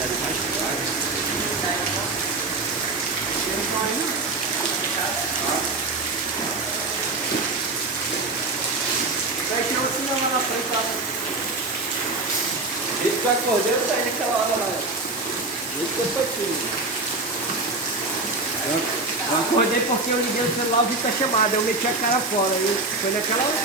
Era mais caro. Vai ter outro não lá na frente. Esse que eu acordei, eu saí naquela hora lá. Esse que eu tô aqui. Eu acordei porque eu liguei o celular e vi a chamada. Eu meti a cara fora. Foi naquela hora.